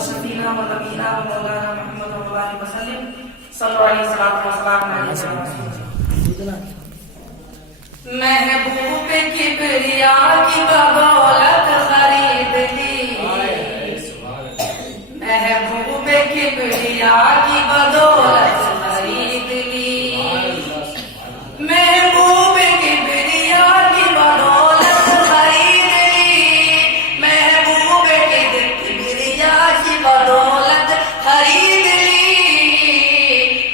सफीना व नबीना व मौलाना मुहम्मद व आलिहि वसल्लम सल्लल्लाहु अलैहि वसल्लम। महबूब किबरिया की बदौलत खरीद ली, महबूब किबरिया की बदौलत खरीद ली, महबूब किबरिया की बदौलत खरीद ली, महबूब किबरिया की बदौलत खरीद ली।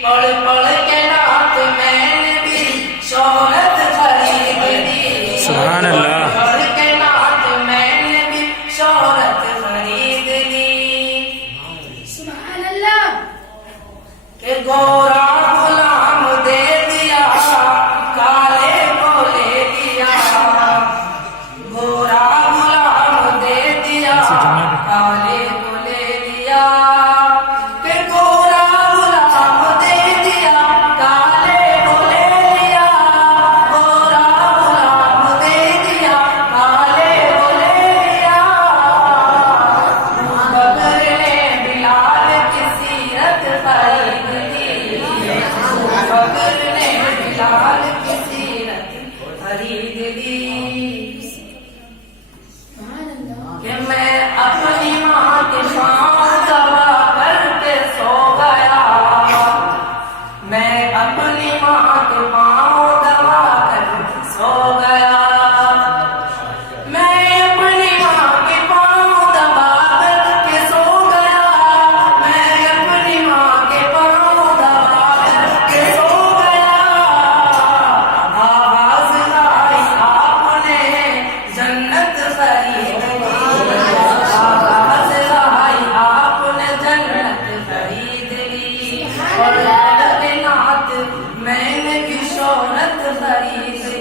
पढ़ पढ़ के नात मैंने भी शोहरत खरीद ली, सुभान अल्लाह। पढ़ के नात मैंने भी शोहरत खरीद ली। सुभान अल्लाह। के गोरा गुलाम दे दिया, काले को ले दिया, गोरा गुलाम दे दिया, काले को ले दिया, के गोरा गुलाम दे दिया, काले को ले लिया, गोरा गुलाम दे दिया, काले को ले लिया। बकर ने बिलाल की सीरत खरीद ली, बकर ने बिलाल की सीरत खरीद ली। कि मैं अपनी माँ के पाँव दबा करके सो गया, मैं अपनी माँ के पाँव दबा करके सो गया, मैं अपनी माँ के पाँव दबा करके सो गया, मैं अपनी माँ के पाँव दबा करके सो गया। आवाज आई आपने जन्नत खरीद ली, आवाज आई आपने जन्नत खरीद ली। और लगे नात मैंने भी शोहरत खरीद ली,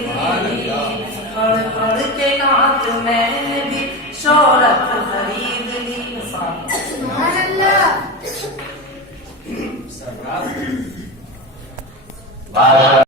पढ़ पढ़ के नात मैंने भी शोहरत खरीद ली। सुभान अल्लाह।